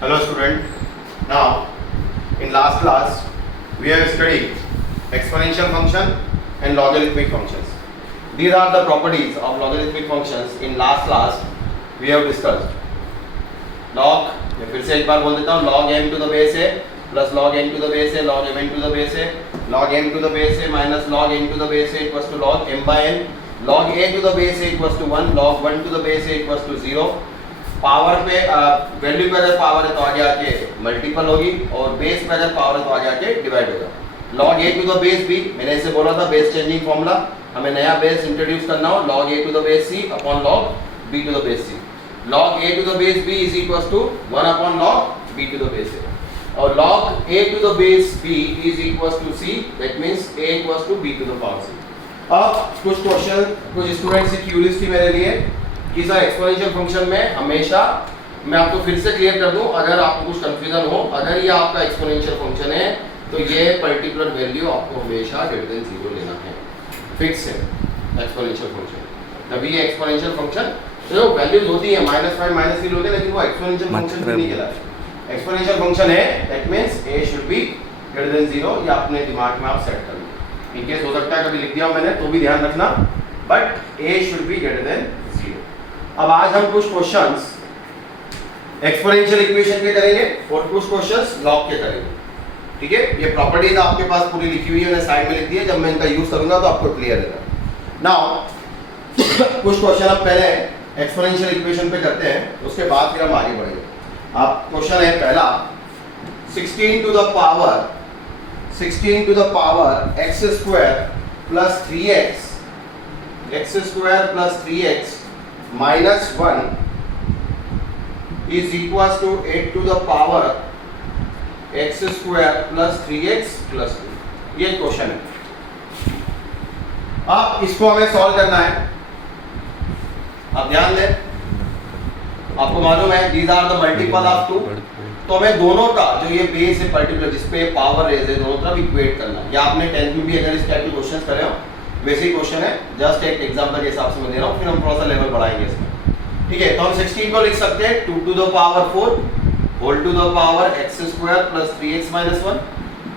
Hello student. Now in last class we have studied exponential function and logarithmic functions. These are the properties of logarithmic functions. In last class we have discussed log, मैं फिर से एक बार बोल देता हूँ, log m to the base a plus log n to the base a log m n to the base a log m to the base a minus log n to the base a equals to log m by n log a to the base a equals to 1 log 1 to the base a equals to 0. Power पे value पे अगर power है तो आगे आके multiple होगी और base पे अगर पावर है तो आगे आके डिवाइड होगा. log a to the base b, मैंने इसे बोला था बेस चेंजिंग फॉर्मूला, हमें नया बेस इंट्रोड्यूस करना हो log a to the base c upon log b to the base c. log a to the base b is equals to 1 upon log b to the base a और log a to the base b is equals to c, that means a equals to b to the power c. अब कुछ question कुछ students की curiosity मेरे लिए कि sir exponential function में हमेशा, मैं आपको फिर से क्लियर कर दूं अगर आपको कुछ कंफ्यूजन हो, अगर ये आपका एक्सपोनेंशियल फंक्शन है तो ये पर्टिकुलर वैल्यू आपको हमेशा ग्रेटर देन 0 लेना है, फिक्स है एक्सपोनेंशियल फंक्शन. तभी ये एक्सपोनेंशियल फंक्शन जो वैल्यूज होती है -5 -3 होते हैं, लेकिन वो एक्सपोनेंशियल फंक्शन नहीं कहलाता. एक्सपोनेंशियल फंक्शन है that means a should be greater than 0. ये अपने दिमाग में आप सेट कर लो. इन केस हो सकता है कभी लिख दिया मैंने तो भी ध्यान रखना, but a should be greater than 0. अब आज हम कुछ क्वेश्चंस एक्सपोनेंशियल इक्वेशन के करेंगे और कुछ क्वेश्चंस लॉग के करेंगे. ठीक है, ये प्रॉपर्टीज आपके पास पूरी लिखी हुई है, मैंने साइड में लिख दी है, जब मैं इनका यूज करूंगा तो आपको क्लियर रहेगा. नाउ कुछ क्वेश्चन आप पहले एक्सपोनेंशियल इक्वेशन पे करते हैं, उसके बाद फिर हम आगे बढ़ेंगे. आप क्वेश्चन है पहला 16 to the power x square plus 3x minus 1 is equals to 8 to the power x square plus 3x plus 2. ये क्वेश्चन है. अब इसको हमें सॉल्व करना है. अब ध्यान दें, आपको मालूम है these are the multiple of 2, तो हमें दोनों का जो ये बेस है पर्टिकुलर जिसपे पावर रेज है दोनों तरफ इक्वेट करना है. या आपने 10th में भी अगर इस टाइप के क्वेश्चंस करे हो, वैसे ही क्वेश्चन है, जस्ट एक एग्जांपल के हिसाब से मैं दे रहा हूँ, फिर हम थोड़ा सा लेवल बढ़ाएंगे इसमें. ठीक है, तो हम 16 को लिख सकते हैं 2 to the power 4 whole to the power x square plus 3x minus 1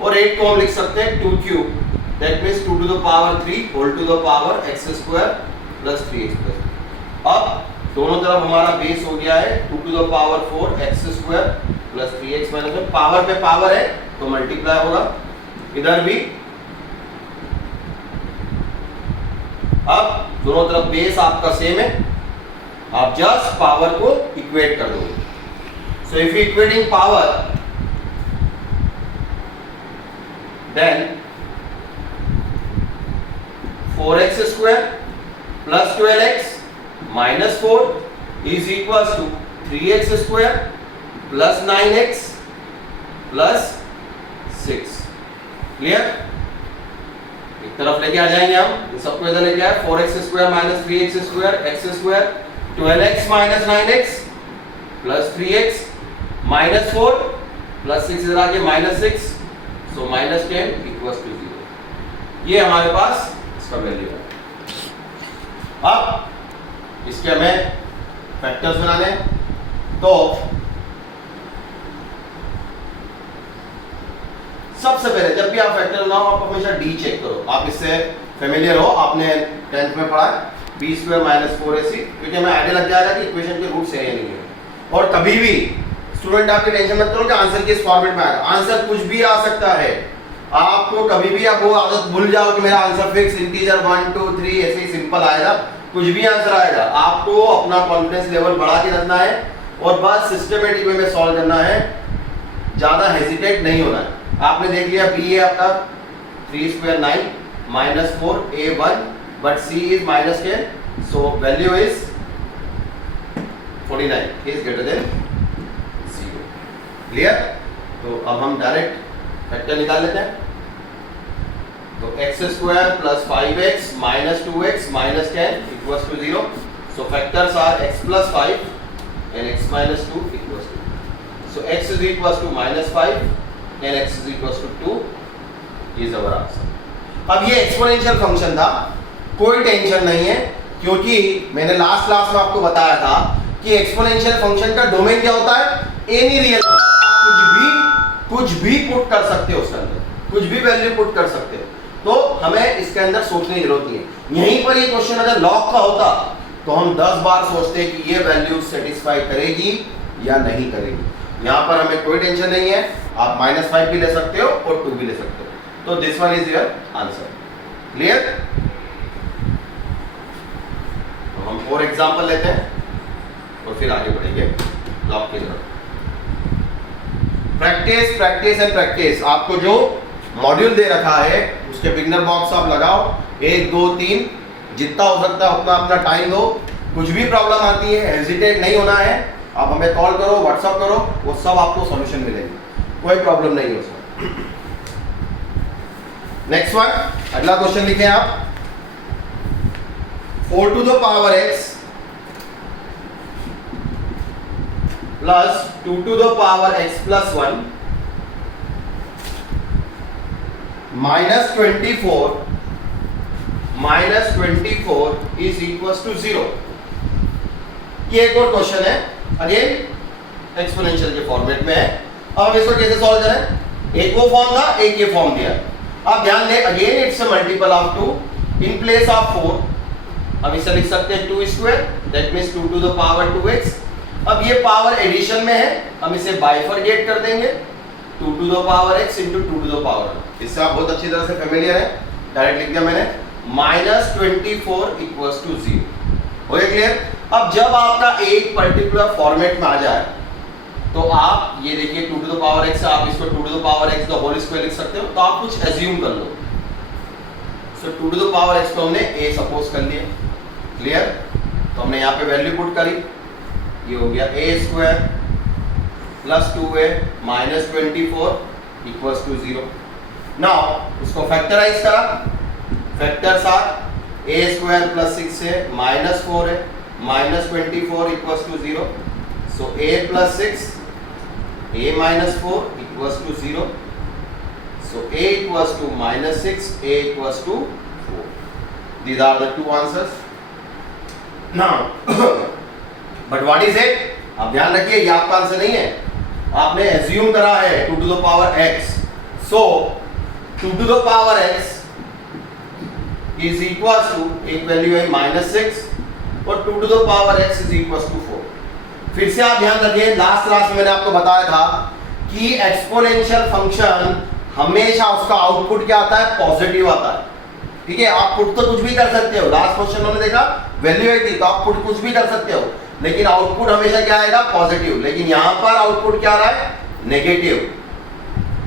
और 8 को हम लिख सकते हैं 2 cube, that means 2 to the power 3 whole to the power x square plus 3x plus 2. अब दोनों तरफ हमारा बेस हो गया है 2 to the power 4 x square plus 3x minus 1. Power पे पावर है तो मल्टीप्लाई होगा इधर भी. अब दोनों तरफ बेस आपका सेम है, आप जस्ट पावर को इक्वेट कर दोगे. So if you equating power then 4x square plus 12x minus 4 is equals to 3x square plus 9x plus 6. Clear? एक तरफ लेके आ जाएंगे हम, सबको इधर लेके आए 4x square minus 3x square x square 12x minus 9x plus 3x minus 4 plus 6 इधर आके minus 6, so minus 10 equals to 0. ये हमारे पास इसका वैल्यू है. अब इसके हमें फैक्टर्स बनाने हैं, तो सबसे पहले जब भी आप फैक्टर बनाओ आप हमेशा d चेक करो. आप इससे फेमिलियर हो, आपने 10th में पढ़ा है b स्क्वायर माइनस 4ac, क्योंकि हमें आइडिया लग जाएगा कि इक्वेशन के रूट सही है नहीं है. और कभी भी स्टूडेंट आपकी टेंशन मत करो कि आंसर किस फॉर्मेट में आएगा, आंसर कुछ भी आ सकता है. आपको कभी भी आप वो आदत भूल जाओ कि मेरा आंसर फिक्स इंटीजर 1 2 3 ऐसे ही सिंपल आएगा, कुछ भी आंसर आएगा. आपको अपना कॉन्फिडेंस लेवल बढ़ा के रखना है और बस सिस्टमेटिक वे में सॉल्व करना है, ज्यादा हेजिटेट नहीं होना है. आपने देख लिया b है आपका 3 square 9 minus 4 a1 but c is minus 10, so value is 49 is greater than 0. Clear? तो अब हम डायरेक्ट फैक्टर निकाल लेते हैं. तो x square plus 5x minus 2x minus 10 equals to 0. So factors are x plus 5 and x minus 2 equals to, so x is equals to minus 5 and x is equals to 2 is our answer. अब ये exponential function था, कोई tension नहीं है, क्योंकि मैंने last class में आपको बताया था कि एक्सपोनेंशियल फंक्शन का डोमेन क्या होता है, एनी रियल कुछ भी पुट कर सकते हो उसके अंदर, कुछ भी वैल्यू पुट कर सकते हो। तो हमें इसके अंदर सोचने की जरूरत नहीं है। यहीं पर ये क्वेश्चन अगर लॉग का होता तो हम 10 बार सोचते कि ये वैल्यू सेटिस्फाई करेगी या नहीं करेगी। यहाँ पर हमें कोई टेंशन नहीं है, आप -5 भी ले सकते हो और 2 भी ले सकते हो। तो this one is your answer. Clear? तो हम 4 एग्जाम्पल लेते हैं और फिर आगे बढ़ेंगे लॉग की तरफ। Practice practice and practice. आपको जो मॉड्यूल दे रखा है उसके बिगनर बॉक्स आप लगाओ, 1 2 3 जितना हो सकता है उतना अपना टाइम दो। कुछ भी प्रॉब्लम आती है हेजिटेट नहीं होना है, आप हमें कॉल करो, व्हाट्सअप करो, वो सब आपको सॉल्यूशन मिलेगी, कोई प्रॉब्लम नहीं है उसमें। नेक्स्ट वन, अगला क्वेश्चन लिखें आप। 4 to the power x plus 2 to the power x plus 1 minus 24 is equals to 0। ये एक और क्वेश्चन है, अगेन एक्सपोनेंशियल के फॉर्मेट में है। अब इसको कैसे सॉल्व करें? एक वो फॉर्म था, एक ये फॉर्म दिया। अब ध्यान दें, again it's a multiple of 2 in place of 4। अब इसे लिख सकते हैं 2 square, that means 2 to the power 2x। अब ये पावर एडिशन में है, हम इसे बाइफरगेट कर देंगे, 2 to the power x into 2 to the power। इससे आप बहुत अच्छी तरह से फेमिलियर है, डायरेक्ट लिख दिया मैंने, -24 इक्वल्स टू 0। हो गया क्लियर? अब जब आपका एक पर्टिकुलर फॉर्मेट में आ जाए तो आप ये देखिए 2 to the power x, आप इसको 2 to the power x the whole square लिख सकते हो। तो आप कुछ एज्यूम कर लो। सो 2 to the power x को हमने a सपोज कर लिया। क्लियर? तो हमने यहाँ पे वैल्यू पुट करी, ये हो गया a square plus 2a minus 24 equals to 0। Now उसको फैक्टराइज करा, factors are a square plus 6 है माइनस 4 है minus 24 equals to 0। So a plus 6 a minus 4 equals to 0। So a equals to minus 6 a equals to 4। These are the two answers. Now, but what is it? आप ध्यान रखिए, ये आपका answer नहीं है, आपने एज्यूम करा है 2 to the power x। So 2 to the power x is equals to, एक वैल्यू है -6 और 2 to the power x is equals to 4। फिर से आप ध्यान रखिए, लास्ट क्लास में मैंने आपको बताया था कि एक्सपोनेंशियल फंक्शन हमेशा उसका आउटपुट क्या आता है? पॉजिटिव आता है। ठीक है, आप पुट तो कुछ भी कर सकते हो, लास्ट क्वेश्चन में देखा वैल्यू आई थी तो आप पुट कुछ भी कर सकते हो, लेकिन आउटपुट हमेशा क्या आएगा? पॉजिटिव। लेकिन यहां पर आउटपुट क्या आ रहा है? नेगेटिव।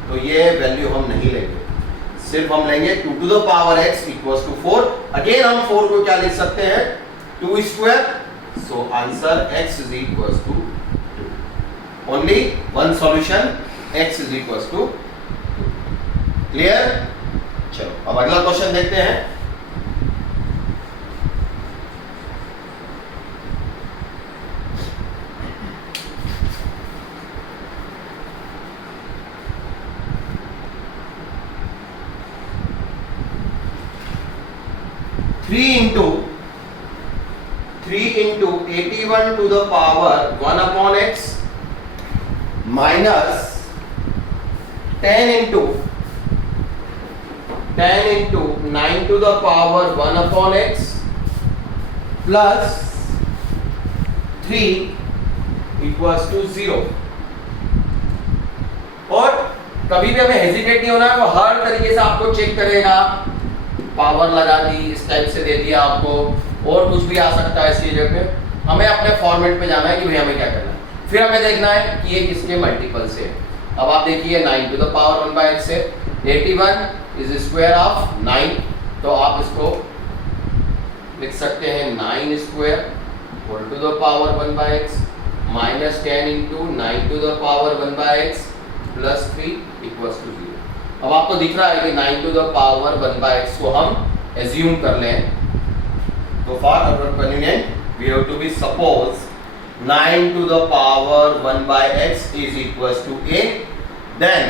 तो ये वैल्यू हम नहीं लेंगे, सिर्फ हम लेंगे 2 to the power x equals to 4। Again हम 4 को क्या लिख सकते हैं? 2 square. So answer x is equals to 2। Only one solution, x is equals to 2। Clear? चलो अब अगला क्वेश्चन देखते हैं। Three into 81 to the power 1 upon x minus 10 into 9 to the power 1 upon x plus 3 equals to 0। और कभी भी हमें hesitate नहीं होना है, वो हर तरीके से आपको चेक करेगा। पावर लगा दी, इस टाइप से दे दिया आपको, और कुछ भी आ सकता है इसकी जगह पे। हमें अपने फॉर्मेट पे जाना है कि भाई हमें क्या करना है, फिर हमें देखना है कि ये किसके मल्टीपल से। अब आप देखिए 9 to the power 1 by x से 81 इज स्क्वायर ऑफ 9, तो आप इसको लिख सकते हैं 9 square whole to the power 1 by x minus 10 into 9 to the power 1 by x plus 3 equals to 0। अब आपको दिख रहा है कि 9 to the power 1 by x को हम एज्यूम कर लें, तो for our convenient we have to be suppose 9 to the power 1 by x is equals to a, then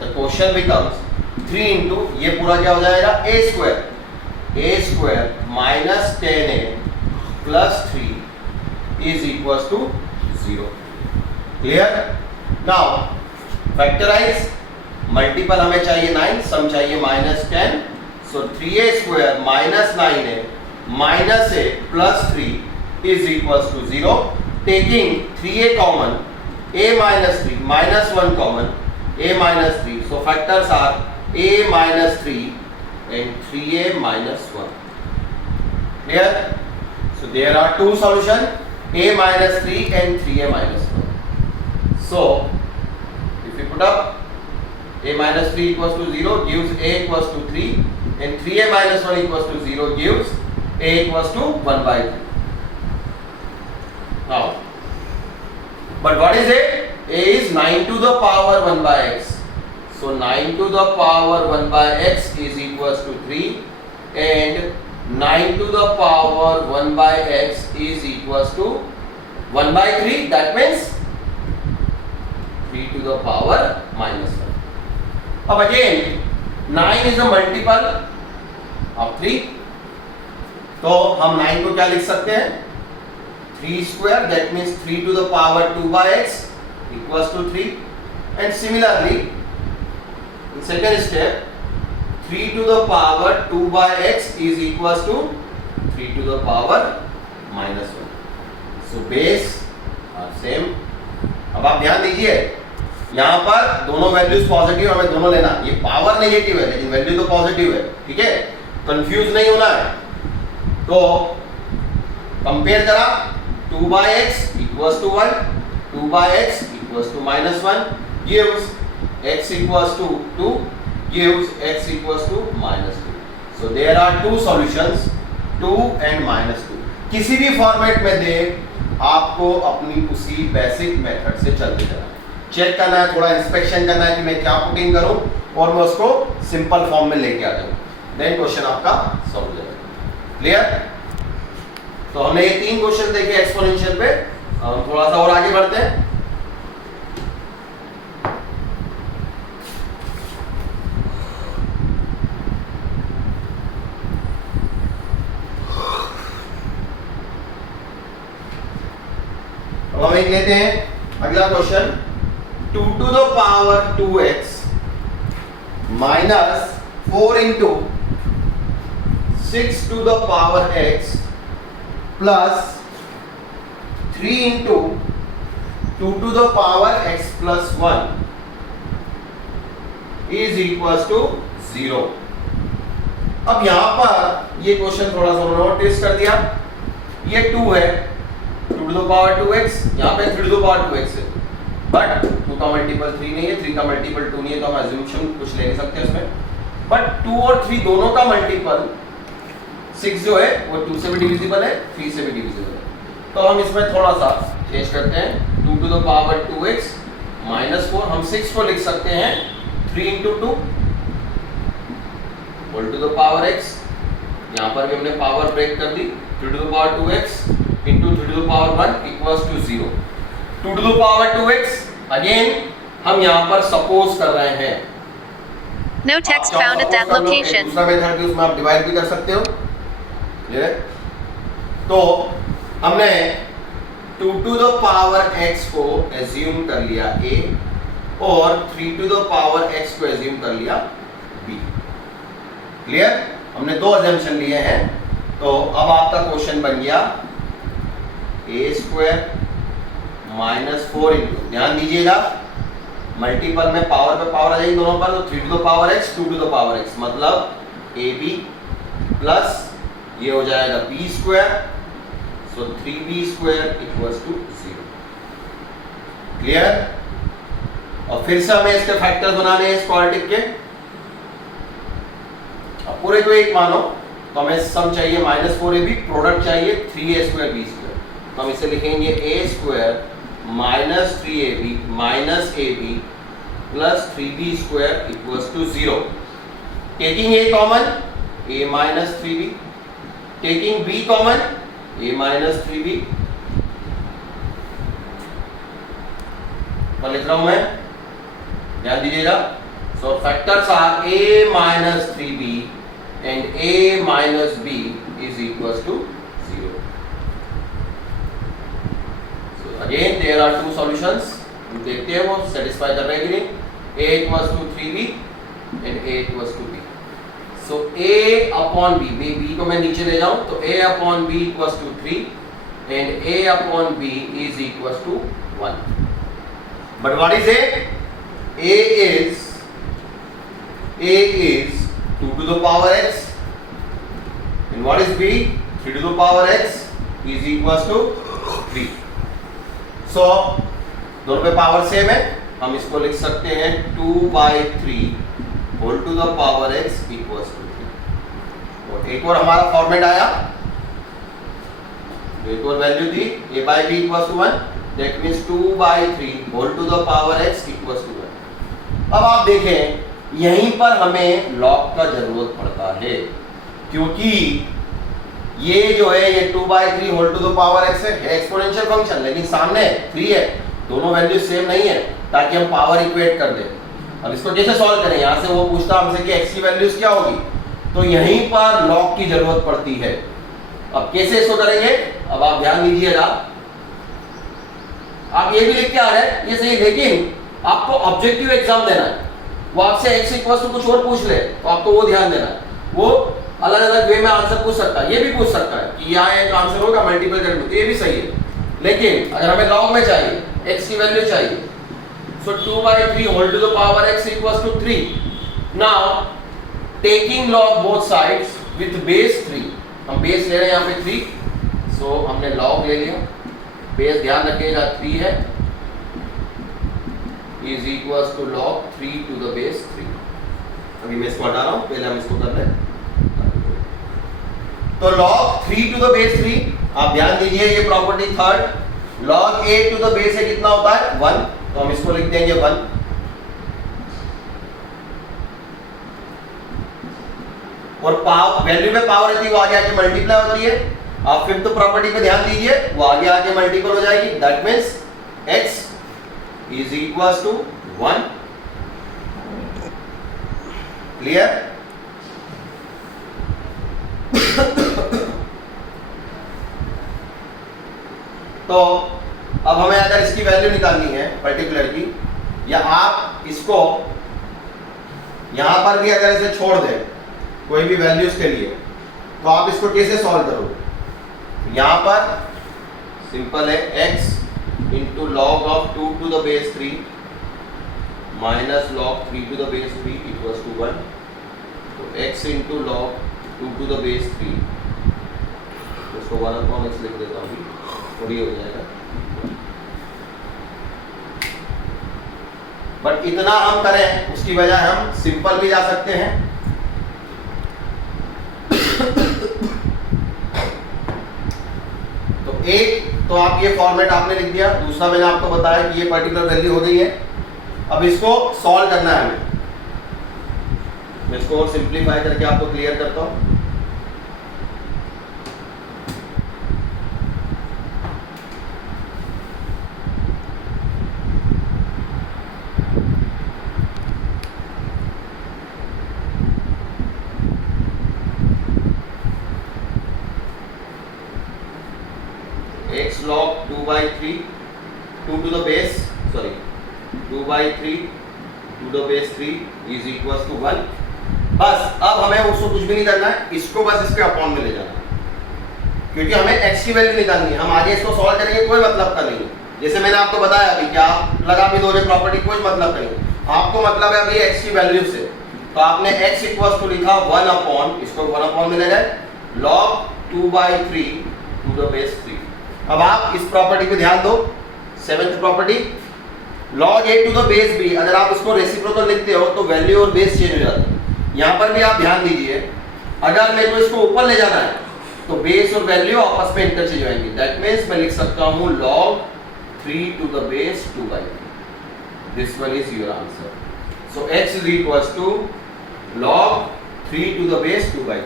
the question becomes 3 into ये पूरा क्या हो जाएगा? a square minus 10a plus 3 is equals to 0। Clear? Now factorise, multiple हमें चाहिए 9, sum चाहिए -10, so 3a square minus 9a minus a plus 3 is equals to 0. Taking 3a common, a minus 3 minus 1 common, a minus 3, so factors are a minus 3 and 3a minus 1. Clear? So there are two solutions, a minus 3 and 3a minus 1. So if we put up a minus 3 equals to 0 gives a equals to 3 and 3a minus 1 equals to 0 gives a equals to 1 by 3. Now but what is a? A is 9 to the power 1 by x. So 9 to the power 1 by x is equals to 3 and 9 to the power 1 by x is equals to 1 by 3. That means 3 to the power minus 1. अब again 9 is a multiple of 3. तो हम 9 को क्या लिख सकते हैं? 3 square, that means 3 to the power 2 by x equals to 3. And similarly in second step 3 to the power 2 by x is equals to 3 to the power minus 1. So base are same. अब आप ध्यान दीजिए यहाँ पर दोनों values positive हमें दोनों लेना, ये पावर नेगेटिव है लेकिन वैल्यू तो पॉजिटिव है, ठीक है, कंफ्यूज नहीं होना है. तो कंपेयर करा 2 by x equals to 1, 2 by x equals to minus 1 gives x equals to 2, gives x equals to minus 2. So there are two solutions, 2 and minus 2. किसी भी फॉर्मेट में दे आपको अपनी उसी बेसिक मेथड से चलते जाना, चेक करना है, थोड़ा इंस्पेक्शन करना है कि मैं क्या पुटिंग करूं और मैं उसको सिंपल फॉर्म में लेके आ जाऊं, देन क्वेश्चन आपका सॉल्व हो जाएगा. क्लियर? तो हमने ये 3 क्वेश्चन देखे एक्सपोनेंशियल पे. हम थोड़ा सा और आगे बढ़ते हैं. अब हम एक लेते हैं अगला question, 2 to the power 2x minus 4 into 6 to the power x plus 3 into 2 to the power x plus 1 is equals to 0. अब यहां पर ये क्वेश्चन थोड़ा सा नोटिस कर दिया, ये 2 है, 2 to the power 2x, यहाँ पे 3 to the power 2x है, बट 2 का मल्टीपल 3 नहीं है, 3 का मल्टीपल 2 नहीं है, तो हम अज्यूमशन कुछ ले नहीं सकते उसमें. बट 2 और 3 दोनों का मल्टीपल 6 जो है वो 2 से भी डिविजिबल है, 3 से भी डिविजिबल है. तो हम इसमें थोड़ा सा चेंज करते हैं, 2 to the power 2x minus 4, हम 6 को लिख सकते हैं 3 into 2 whole to the power x. यहाँ पर भी हमने पावर ब्रेक कर दी, 3 to the power 2x into 3 to the power 1 equals to 0. 2 to the power 2x again हम यहाँ पर सपोज कर रहे हैं. No text found at that location. दूसरा मेथड भी उसमें आप डिवाइड भी कर सकते हो. ये तो हमने 2 to the power x को एज्यूम कर लिया a और 3 to the power x को एज्यूम कर लिया b. क्लियर? हमने दो अजम्पशन लिए हैं. तो अब आपका क्वेश्चन बन गया a स्क्वायर माइनस 4 इंटू, ध्यान दीजिएगा मल्टीपल में पावर पे पावर आ जाएगी दोनों पर, तो 3 to the power x 2 to the power x मतलब ab प्लस ये हो जाएगा b square, so 3b square equals to 0. Clear? और फिर से हमें इसके फैक्टर्स बनाने हैं क्वाड्रेटिक के. अब पूरे को एक मानो तो हमें सम चाहिए -4ab, प्रोडक्ट चाहिए 3a स्क्वायर b स्क्वायर. तो हम इसे लिखेंगे a square minus 3ab minus ab plus 3b square equals to 0. Taking a common a minus 3b, taking b common a minus 3b. तो लिख रहा हूं मैं, ध्यान दीजिएगा. So factors are a minus 3b and a minus b is equals to 0. So again there are two solutions. देखते हैं वो सेटिस्फाई कर रहे हैं कि नहीं. A equals to 3b and A equals to b. So A upon b, b को मैं नीचे ले जाऊं तो A upon b equals to 3 and A upon b is equals to 1. But what is A? A is 2 to the power x and what is b? 3 to the power x is equals to 3. So दोनों पे power same है, हम इसको लिख सकते हैं 2/3 whole to the power x equals to 3. और एक और हमारा फॉर्मेट आया, एक और वैल्यू थी a/b equals to 1, that means 2/3 whole to the power x equals to 1. अब आप देखें यहीं पर हमें लॉग का जरूरत पड़ता है, क्योंकि ये जो है ये 2/3 whole to the power x है एक्सपोनेंशियल फंक्शन, लेकिन सामने 3 है, दोनों वैल्यू सेम नहीं है, ताकि हम पावर इक्वेट कर दें. अब इसको कैसे सॉल्व करें? यहाँ से वो पूछता हमसे कि x की वैल्यूज क्या होगी, तो यहीं पर लॉग की जरूरत पड़ती है. अब कैसे इसको करेंगे? अब आप ध्यान दीजिएगा, आप ये भी लिख के आ रहे ये सही, लेकिन आपको ऑब्जेक्टिव एग्जाम देना है. वो आपसे x इक्वल्स टू कुछ और पूछ ले तो आपको वो ध्यान देना है. वो अलग अलग वे में आंसर पूछ सकता है, ये भी पूछ सकता है कि यहाँ एक आंसर होगा मल्टीपल करके, ये भी सही है. लेकिन अगर हमें लॉग में चाहिए, x की वैल्यू चाहिए, so 2/3 whole to the power x equals to 3. Now taking log both sides with base 3, हम बेस ले रहे हैं यहाँ पे 3, so हमने log ले लिया, बेस ध्यान रखिएगा 3 है, is equals to log 3 to the base 3. अभी मैं इसको हटा रहा हूँ, पहले हम इसको कर रहे हैं. तो log 3 to the base 3, आप ध्यान दीजिए ये property third, log a to the base है कितना होता है 1, तो हम इसको लिख देंगे 1. और पावर वैल्यू में पावर रहती है वो आगे आके मल्टीप्लाई होती है. आप फिफ्थ प्रॉपर्टी पे ध्यान दीजिए, वो आगे आके मल्टीपल हो जाएगी, that means x is equals to 1. Clear? तो अब हमें अगर इसकी वैल्यू निकालनी है पर्टिकुलर की, या आप इसको यहां पर भी अगर इसे छोड़ दें कोई भी वैल्यूज के लिए, तो आप इसको कैसे सॉल्व करोगे? यहां पर सिंपल है, x into log of 2 to the base 3 minus log 3 to the base 3 equals to 1. तो x into log 2 to the base 3, इसको 1/x लिख देता हूँ, थोड़ी हो जाएगा. बट इतना हम करें उसकी बजाय हम सिंपल भी जा सकते हैं. तो एक तो आप ये फॉर्मेट आपने लिख दिया, दूसरा मैंने आपको बताया कि ये पर्टिकुलर वैल्यू हो गई है. अब इसको सॉल्व करना है हमें. मैं इसको और सिंप्लीफाई करके आपको क्लियर करता हूं. x log 2/3 2 to the base 2/3 to the base 3 is equals to 1. बस अब हमें उसको कुछ भी नहीं करना है, इसको बस इसके अपॉन में ले जाना है, क्योंकि हमें x की वैल्यू निकालनी है. हम आगे इसको सॉल्व करेंगे, कोई मतलब का नहीं. जैसे मैंने आपको बताया अभी, क्या लगा भी दोगे प्रॉपर्टी, कोई मतलब नहीं. आपको मतलब है अभी x की वैल्यू से, तो आपने x इक्वल्स टू लिखा 1 अपॉन, इसको 1 अपॉन में ले जाए log 2/3 to the base 3. अब आप इस प्रॉपर्टी पे ध्यान दो, seventh property log a to the base b, अगर आप इसको रेसिप्रोकल लिखते हो तो वैल्यू और बेस चेंज हो जाता है. यहाँ पर भी आप ध्यान दीजिए, अगर मेरे को इसको ऊपर ले जाना है तो बेस और वैल्यू आपस में इंटरचेंज होंगे. दैट मींस मैं लिख सकता हूँ log 3 to the base 2/3. This one is your answer. So x is equals to log 3 to the base 2/3.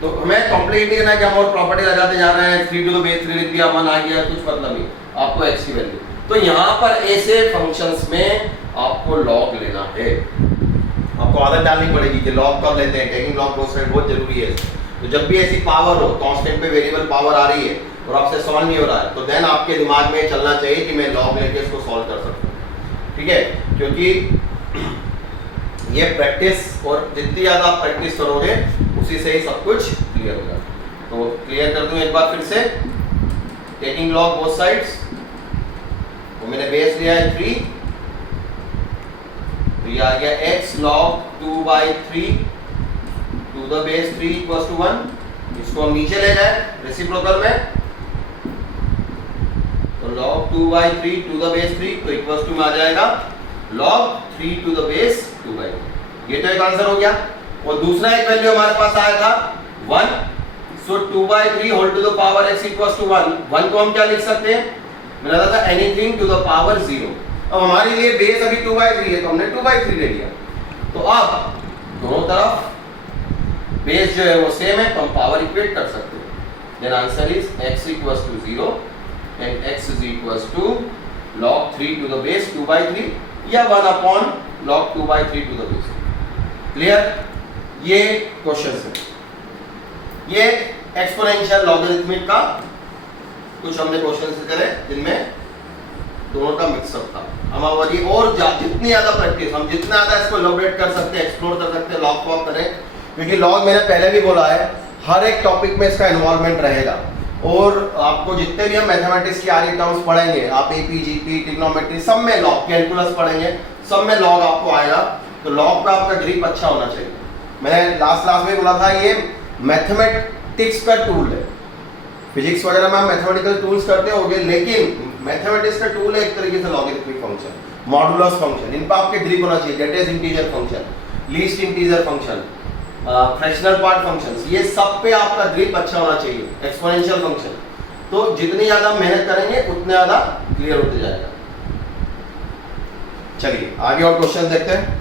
तो हमें कॉम्प्लिकेट नहीं करना कि हम और प्रॉपर्टी लगाते जा रहे हैं, 3 to the base 3 लिख दिया, 1 आ गया, कुछ मतलब नहीं. आपको x की वैल्यू, तो यहाँ पर ऐसे फंक्शंस में आपको log लेना है. आपको आदत डालनी पड़ेगी कि log कब लेते हैं. टेकिंग log कांस्टेंट बहुत जरूरी है. तो जब भी ऐसी पावर हो, कांस्टेंट पे वेरिएबल पावर आ रही है और आपसे सॉल्व नहीं हो रहा है, तो देन आपके दिमाग में चलना चाहिए कि मैं log लेके इसको सॉल्व कर सकता हूँ. ठीक है, क्योंकि ये प्रैक्टिस और जितनी ज़्यादा आप प्रैक्टिस करोगे उसी से ही सब कुछ क्लियर होगा। तो क्लियर कर दूं एक बार फिर से, टेकिंग लॉग बोथ साइड्स, तो मैंने बेस लिया है 3, तो ये आ गया x log 2/3 to the base 3 equals to 1। इसको हम नीचे ले जाए रेसिप्रोकल में, तो log 2/3 टू द बेस 3 तो इक्वल्स टू में आ जाएगा log 3 टू द बेस 2/3। ये तो एक आंसर हो गया। और दूसरा एक वैल्यू हमारे पास आया था 1, so 2/3 whole to the power x equals to 1। 1 को हम क्या लिख सकते हैं, मैंने कहा था एनीथिंग टू द पावर 0। अब हमारे लिए बेस अभी 2/3 है तो हमने 2/3 ले लिया। तो अब दोनों तरफ बेस जो है वो सेम है तो हम पावर इक्वेट कर सकते हैं। Then answer is x equals to 0 and x is equals to log 3 to the base 2/3 या 1 upon log 2/3 to the base. Clear? ये क्वेश्चन है, ये एक्सपोनेंशियल लॉगरिथमिक का कुछ हमने क्वेश्चन करे जिनमें दोनों का मिक्सअप था। हम और जितनी ज्यादा प्रैक्टिस, हम जितना ज्यादा इसको एलैबोरेट कर सकते हैं, एक्सप्लोर कर सकते हैं, लॉग फॉग करें, क्योंकि लॉग मैंने पहले भी बोला है हर एक टॉपिक में इसका इन्वॉल्वमेंट रहेगा। और आपको जितने भी हम मैथमेटिक्स की आगे टर्म्स पढ़ेंगे, आप एपी जीपी ट्रिग्नोमेट्री सब में लॉग, कैलकुलस पढ़ेंगे सब में लॉग आपको आएगा। तो लॉग का आपका ग्रिप अच्छा होना चाहिए। मैंने लास्ट क्लास में बोला था ये मैथमेटिक्स का टूल है। फिजिक्स वगैरह में हम मैथमेटिकल टूल्स करते होंगे, लेकिन मैथमेटिक्स का टूल है एक तरीके से लॉगरिथमिक फंक्शन, मॉडुलस फंक्शन, इन पर आपके ग्रिप होना चाहिए। Greatest integer function, least integer function, fractional part functions, ये सब पे आपका ग्रिप अच्छा होना चाहिए। एक्सपोनेंशियल फंक्शन तो जितनी ज्यादा मेहनत करेंगे उतने ज्यादा क्लियर होते जाएगा। चलिए आगे और क्वेश्चन देखते हैं।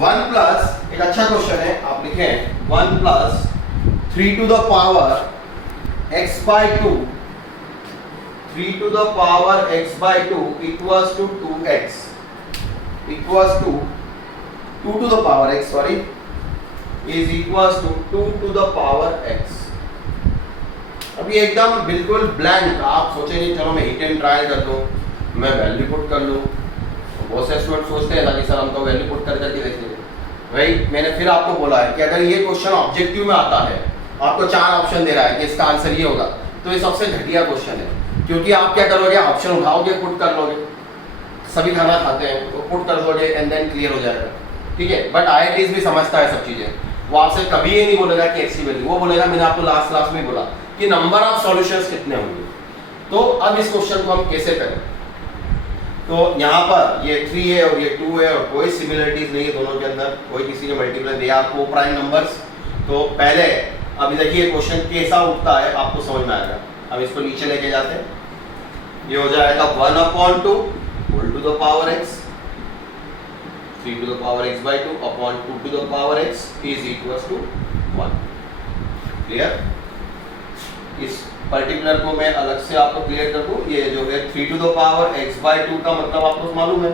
वन प्लस, एक अच्छा क्वेश्चन है, आप लिखें 1 plus 3 to the power x/2, 3 to the power x/2 equals to 2x, equals to 2 to the power x, sorry, is equals to 2 to the power x। अभी एकदम बिल्कुल ब्लैंक, आप सोचेंगे चलो मैं हिट एंड ट्रायल कर दूं, मैं वैल्यू पुट कर लूं। बहुत से स्टूडेंट सोचते हैं कि सर हम तो वैल्यू पुट कर करके देखेंगे। भाई मैंने फिर आपको बोला है कि अगर ये क्वेश्चन ऑब्जेक्टिव में आता है, आपको 4 ऑप्शन दे रहा है कि इसका आंसर ये होगा, तो ये सबसे घटिया क्वेश्चन है। क्योंकि आप क्या करोगे, ऑप्शन उठाओगे, पुट कर लोगे, सभी खाना खाते हैं तो पुट कर लोगे एंड देन क्लियर हो जाएगा, ठीक है। बट IITs भी समझता है सब चीजें, वो आपसे कभी ये नहीं बोलेगा कि एक्स की वैल्यू, वो बोलेगा मैंने आपको लास्ट क्लास में बोला कि नंबर ऑफ सॉल्यूशंस कितने होंगे। तो अब इस क्वेश्चन को हम कैसे करें, तो यहाँ पर ये 3 है और ये 2 है और कोई सिमिलरिटीज नहीं है दोनों के अंदर, कोई किसी के मल्टीप्लाई, दे आर को प्राइम नंबर्स। तो पहले अभी देखिए क्वेश्चन कैसा उठता है आपको समझ में आएगा। अब इसको नीचे लेके जाते हैं, ये हो जाएगा 1/2 whole to the power x, 3 to the power x/2 upon 2 to the power x is equals to 1। Clear? इस पर्टिकुलर को मैं अलग से आपको क्लियर कर दूं। ये जो है 3 टू द पावर x/2 का मतलब आपको मालूम है,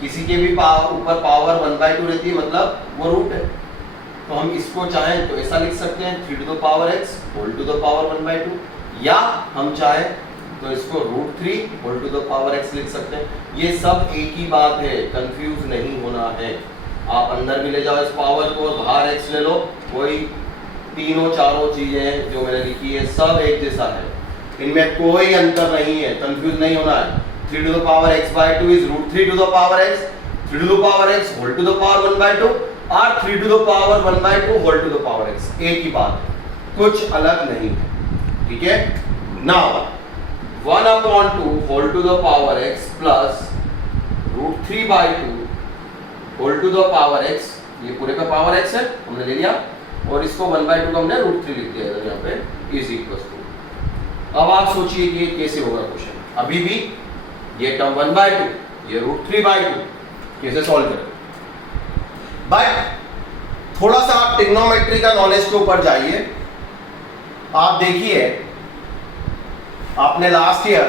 किसी के भी ऊपर पावर 1/2 रहती है, मतलब वो रूट है। तो हम इसको चाहें तो ऐसा लिख सकते हैं 3 to the power x whole to the power 1/2, या हम चाहें तो इसको √3 whole to the power x लिख सकते हैं। ये सब एक ही बात है, कंफ्यूज नहीं होना है। आप अंदर भी ले जाओ इस पावर को, बाहर x ले लो, वही तीनों चारों चीजें जो मैंने लिखी है सब एक जैसा है, इनमें कोई अंतर नहीं है, कंफ्यूज नहीं होना है। 3 to the power x/2 is √3 to the power x, 3 to the power x whole to the power 1/2 और 3 to the power 1/2 whole to the power x, एक ही बात है, कुछ अलग नहीं है, ठीक है। Now 1/2 whole to the power x plus √3/2 whole to the power x, ये पूरे का पावर x है, हमने ले लिया, और इसको 1/2 का हमने √3 लिख दिया यहाँ पे इज इक्वल टू। अब आप सोचिए कि कैसे होगा क्वेश्चन। अभी भी ये टर्म 1/2, ये √3/2 कैसे सॉल्व करें। बट थोड़ा सा आप ट्रिग्नोमेट्री का नॉलेज के ऊपर जाइए। आप देखिए, आपने लास्ट ईयर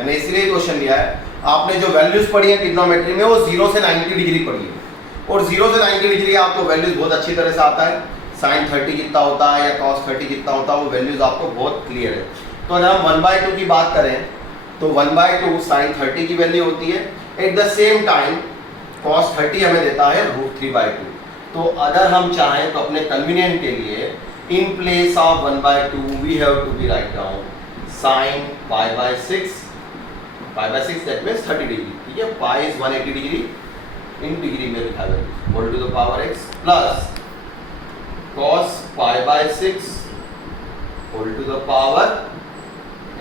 मैंने इसलिए क्वेश्चन लिया है। आपने जो वैल्यूज पढ़ी है ट्रिग्नोमेट्री में वो 0 से 90 डिग्री पढ़ी है, और 0 से 90 डिग्री आपको वैल्यूज बहुत अच्छी तरह से आता है। साइन 30 कितना होता है या कॉस 30 कितना होता है, वो वैल्यूज आपको बहुत क्लियर है। तो अगर हम 1/2 की बात करें तो 1/2 साइन 30 की वैल्यू होती है। At the same time cos 30 हमें देता है √3/2। तो अगर हम चाहें तो अपने कन्वीनियंट के लिए in place of 1/2 we have to be write down sine π/6, π/6 that means 30 degree, ठीक है। Pi is 180 degree, in degree में लिखा गया whole to the power x plus cos π/6 whole to the power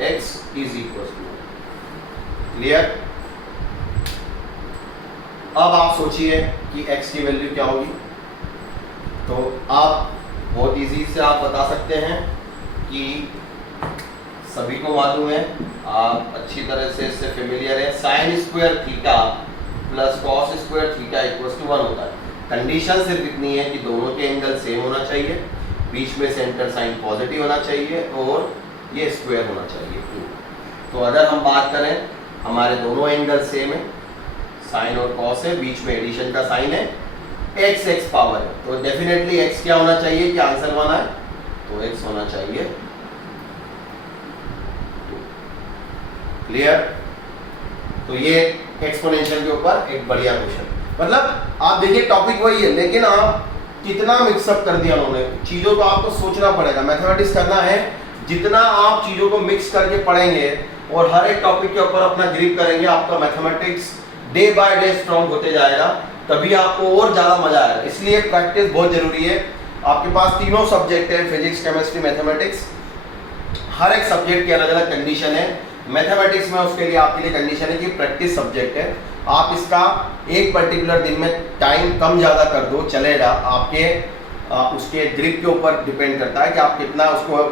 x is equal to, clear. अब आप सोचिए कि x की वैल्यू क्या होगी। तो आप बहुत इजी से आप बता सकते हैं कि सभी को मालूम है, आप अच्छी तरह से इससे फेमिलियर है, sine square theta plus cos square theta equals to 1 होता है। कंडीशन सिर्फ इतनी है कि दोनों के एंगल सेम होना चाहिए, बीच में सेंटर साइन पॉजिटिव होना चाहिए और ये स्क्वायर होना चाहिए 2। तो अगर हम बात करें हमारे दोनों एंगल सेम है, साइन और कॉस है, बीच में एडिशन का साइन है, x पावर है, तो डेफिनेटली x क्या होना चाहिए कि आंसर 1 है, तो x होना चाहिए 2। क्लियर। तो ये एक्सपोनेंशियल के ऊपर एक बढ़िया क्वेश्चन। मतलब आप देखिए टॉपिक वही है, लेकिन आप कितना मिक्सअप कर दिया उन्होंने, चीजों को आपको सोचना पड़ेगा। मैथमेटिक्स करना है, जितना आप चीजों को मिक्स करके पढ़ेंगे और हर एक टॉपिक के ऊपर अपना ग्रिप करेंगे, आपका mathematics day by day strong होते जाएगा, तभी आपको और ज़्यादा मजा आएगा। इसलिए प्रैक्टिस बहुत जरूरी है। आपके पास तीनों सब्जेक्ट है, फिजिक्स, केमिस्ट्री, मैथमेटिक्स, हर एक सब्जेक्ट की अलग अलग कंडीशन है। मैथमेटिक्स में उसके लिए आपके लिए कंडीशन है कि प्रैक्टिस सब्जेक्ट है, आप इसका एक पर्टिकुलर दिन में टाइम कम ज़्यादा कर दो चलेगा, आपके उसके ग्रिप के ऊपर डिपेंड करता है कि आप कितना उसको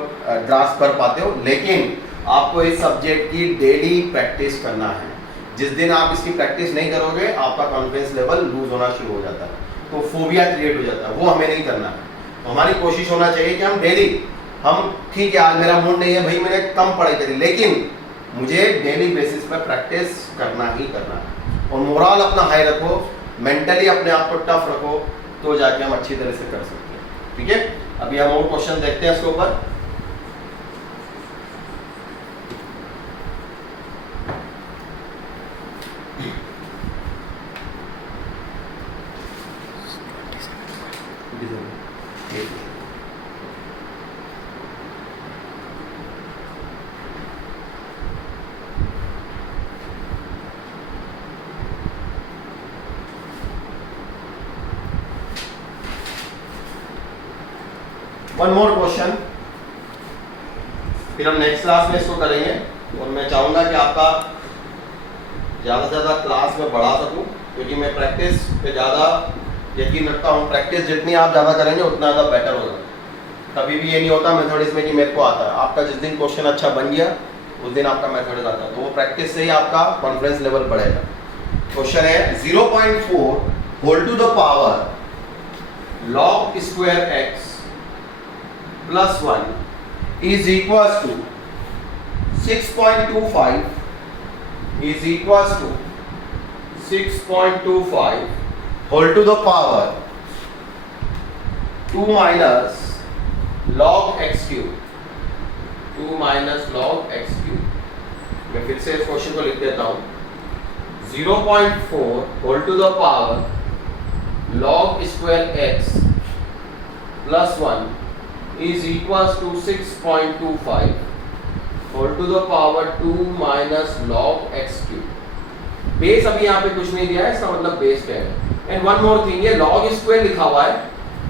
ग्रास्प कर पाते हो। लेकिन आपको इस सब्जेक्ट की डेली प्रैक्टिस करना है। जिस दिन आप इसकी प्रैक्टिस नहीं करोगे आपका कॉन्फिडेंस लेवल लूज होना शुरू हो जाता है, तो फोबिया क्रिएट हो जाता है, वो हमें नहीं करना है। तो हमारी कोशिश होना चाहिए कि हम डेली, हम ठीक है आज मेरा मूड नहीं है भाई मैंने कम पढ़ाई करी, लेकिन मुझे डेली बेसिस पर प्रैक्टिस करना ही करना है। और मोरल अपना हाई रखो, मेंटली अपने आप को टफ रखो, तो जाके हम अच्छी तरह से कर सकते हैं। ठीक है, अभी हम और क्वेश्चन देखते हैं इसके ऊपर। वन मोर क्वेश्चन, फिर हम नेक्स्ट क्लास में इसको करेंगे। और मैं चाहूँगा कि आपका ज़्यादा से ज़्यादा क्लास में बढ़ा सकूँ, क्योंकि मैं प्रैक्टिस पे ज़्यादा यकीन रखता हूँ। प्रैक्टिस जितनी आप ज़्यादा करेंगे उतना ज़्यादा बेटर होगा। कभी भी ये नहीं होता मैथमेटिक्स में कि मेरे को आता है। आपका जिस दिन क्वेश्चन अच्छा बन गया उस दिन आपका मैथमेटिक्स आता है, तो वो प्रैक्टिस से ही आपका कॉन्फिडेंस लेवल बढ़ेगा। क्वेश्चन है 0.4 whole to the power log square x plus 1 is equals to 6.25 is equals to 6.25 whole to the power 2 minus log x cube, 2 minus log x cube। मैं फिर से इस क्वेश्चन को लिख देता हूँ। 0.4 whole to the power log square x plus 1 is equals to 6.25 whole to the power 2 minus log x cube। Base अभी यहाँ पे कुछ नहीं दिया है, इसका मतलब बेस क्या है। एंड वन मोर थिंग, ये log स्क्वायर लिखा हुआ है।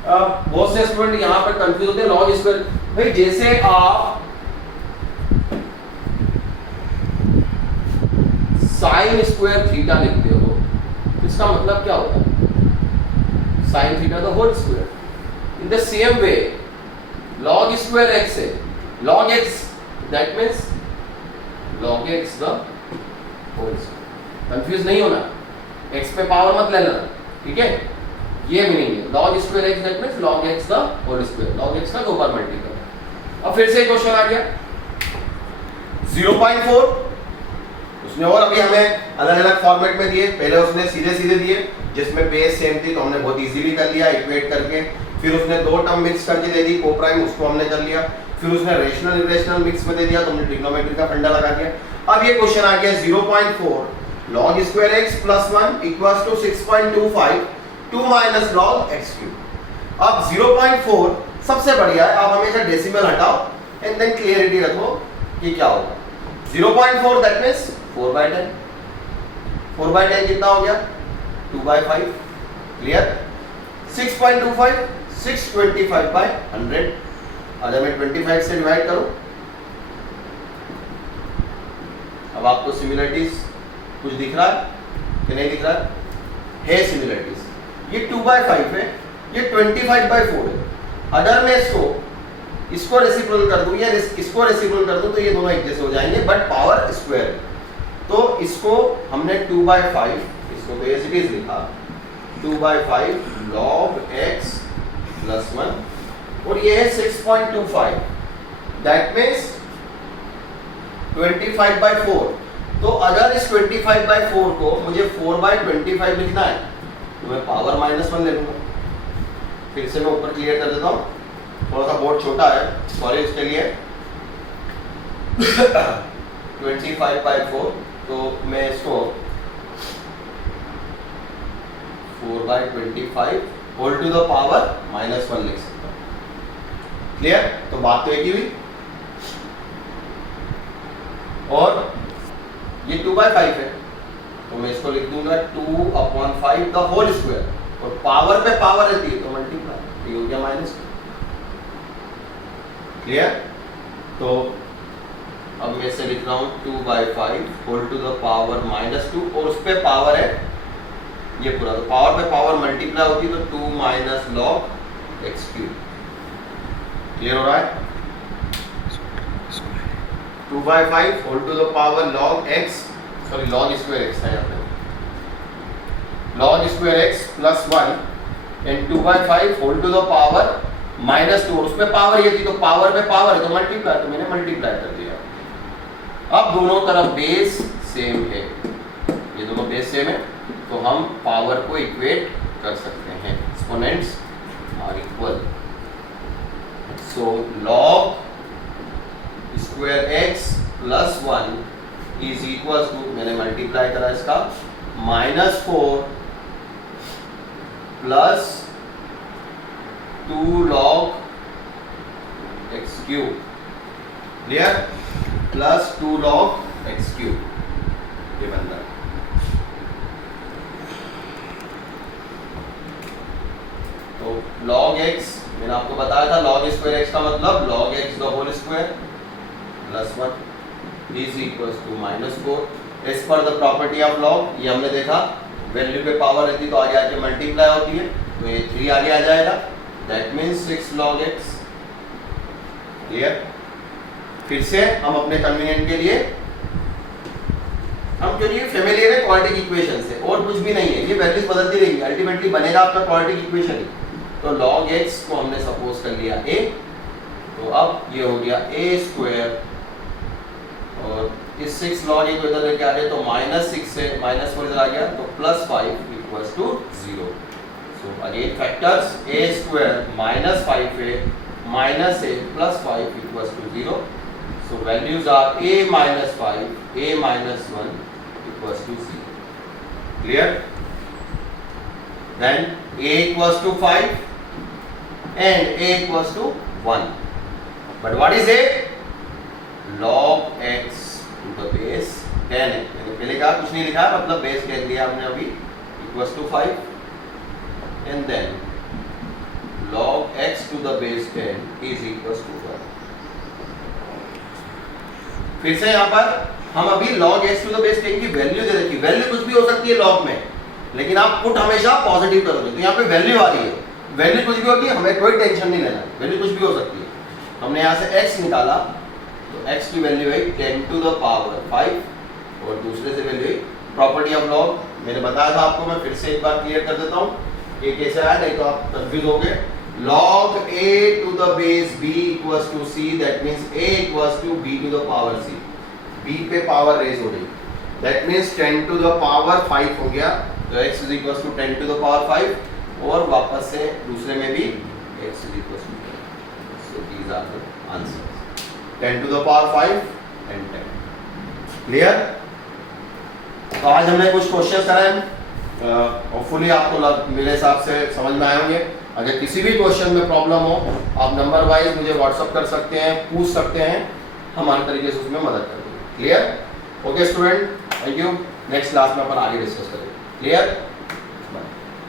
बहुत से स्टूडेंट यहाँ पर कंफ्यूज होते हैं। log स्क्वायर भाई, जैसे आप साइन स्क्वायर थीटा लिखते हो, इसका मतलब क्या होता है? Sine theta the whole square. In the same way log square x है, log x that means log x the whole square। Confuse नहीं होना, x पे पावर मत लेना, ठीक है। ये भी नहीं है, log square x that means log x the whole square, log x का 2 बार मल्टीपल। अब फिर से क्वेश्चन आ गया 0.4 उसने और अभी हमें अलग अलग फॉर्मेट में दिए। पहले उसने सीधे सीधे दिए जिसमें बेस सेम थी तो हमने बहुत इजीली कर लिया इक्वेट करके। फिर उसने दो टर्म मिक्स करके दे दी को प्राइम, उसको हमने कर लिया। फिर उसने रेशनल इरेशनल मिक्स में दे दिया तो हमने ट्रिग्नोमेट्री का फंडा लगा दिया। अब ये क्वेश्चन आ गया 0.4 log square x plus 1 equals to 6.25 2 minus log x cube. अब 0.4 सबसे बढ़िया है, आप हमेशा डेसिमल हटाओ एंड देन क्लियरिटी रखो कि क्या होगा। 0.4 दैट मींस 4/10। 4/10 कितना हो गया 2/5। क्लियर। 6.25 625/100। अगर मैं 25 से डिवाइड करूं, अब आपको सिमिलरिटीज कुछ दिख रहा है कि नहीं दिख रहा है सिमिलरिटीज। ये 2/5 है, ये 25/4 है। अगर मैं इसको रेसिप्रोकल कर दूं या इसको रेसिप्रोकल कर दूं तो ये दोनों एक जैसे हो जाएंगे, बट पावर स्क्वायर है। तो इसको हमने 2/5, इसको तो एज इट इज लिखा 2/5 log x प्लस 1 और ये है 6.25 दैट मीन्स 25/4। तो अगर इस 25/4 को मुझे 4/25 लिखना है तो मैं पावर -1 ले लूंगा। फिर से मैं ऊपर क्लियर कर देता हूँ, थोड़ा सा बोर्ड छोटा है, सॉरी उसके लिए। 25/4 तो मैं इसको 4/25 होल टू द पावर -1 लिख सकता हूँ। क्लियर। तो बात तो एक ही हुई। और ये 2/5 है तो मैं इसको लिख दूंगा 2/5 द होल स्क्वायर, और पावर पे पावर रहती है तो मल्टीप्लाई, ये हो गया -2। क्लियर। तो अब मैं इसे लिख रहा हूँ 2/5 होल टू द पावर -2 और उस पे पावर है ये पूरा, तो पावर पे पावर मल्टीप्लाई होती है तो 2 minus log x cube. Clear हो रहा है। 2/5 whole to the power log x, sorry log square x है यहाँ पे, log square x plus 1 and 2/5 whole to the power -2, उसमें पावर ये थी तो पावर पे पावर है तो मल्टीप्लाई, तो मैंने मल्टीप्लाई कर दिया। अब दोनों तरफ बेस सेम है, ये दोनों बेस सेम है तो हम पावर को इक्वेट कर सकते हैं, exponents are equal. So log square x plus 1 is equal to, मैंने मल्टीप्लाई करा इसका, -4 plus 2 log x cube. Clear. Plus 2 log x cube ये बन रहा है। तो log x मैंने आपको बताया था, log स्क्वायर x का मतलब log x the whole square plus 1 is equal to -4 as per the property of log। ये हमने देखा वैल्यू पे पावर रहती तो आगे आके मल्टीप्लाई होती है, तो ये 3 आगे आ जाएगा, that means 6 log x। Clear. फिर से हम अपने कन्वीनियंट के लिए, हम क्योंकि फेमिलियर है क्वाड्रेटिक इक्वेशन से और कुछ भी नहीं है, ये वैल्यूज बदलती रहेंगी, अल्टीमेटली बनेगा आपका क्वाड्रेटिक इक्वेशन ही। तो log x को हमने सपोज कर लिया a, तो अब ये हो गया a स्क्वायर और इस 6 log a को इधर लेके आ गए तो -6 से -4 इधर आ गया तो +5 equals to 0। So again factors a square -5a -a plus 5 equals to 0। So values are a -5 a -1 equals to 0. Clear? Then a equals to 5 and a equals to 1. But what is a? Log x to the base 10 है। मैंने पहले कहा कुछ नहीं लिखा, मतलब base 10 लिया हमने अभी, equals to 5 and then log x to the base 10 is equals to 1. फिर से यहाँ पर हम अभी log x to the base 10 की वैल्यू दे रखी, वैल्यू कुछ भी हो सकती है log में, लेकिन आप पुट हमेशा पॉजिटिव करोगे तो यहाँ पे वैल्यू आ रही है, वैल्यू कुछ भी होगी, हमें कोई टेंशन नहीं लेना, वैल्यू कुछ भी हो सकती है। हमने यहाँ से x निकाला तो x की वैल्यू है 10 to the power 5 और दूसरे से वैल्यू है प्रॉपर्टी ऑफ log, मैंने बताया था आपको, मैं फिर से एक बार क्लियर कर देता हूँ ये कैसे आया, नहीं तो आप कंफ्यूज हो गए। log a to the base b equals to c, that means a equals to b to the power c, b पे पावर रेज हो गई, that means 10 to the power 5 हो गया, तो x is equal to 10 to the power 5 और वापस से दूसरे में भी x is equal to 10. So these are the answers. 10 to the power 5 and 10. Clear? तो आज हमने कुछ क्वेश्चन कराए, होपफुली आपको मेरे हिसाब से समझ में आए होंगे. अगर किसी भी क्वेश्चन में प्रॉब्लम हो आप नंबर वाइज मुझे व्हाट्सअप कर सकते हैं, पूछ सकते हैं, हमारे तरीके से उसमें मदद कर देंगे. Clear? Okay student, thank you. Next class में अपन आगे डिस्कस करेंगे. क्लियर?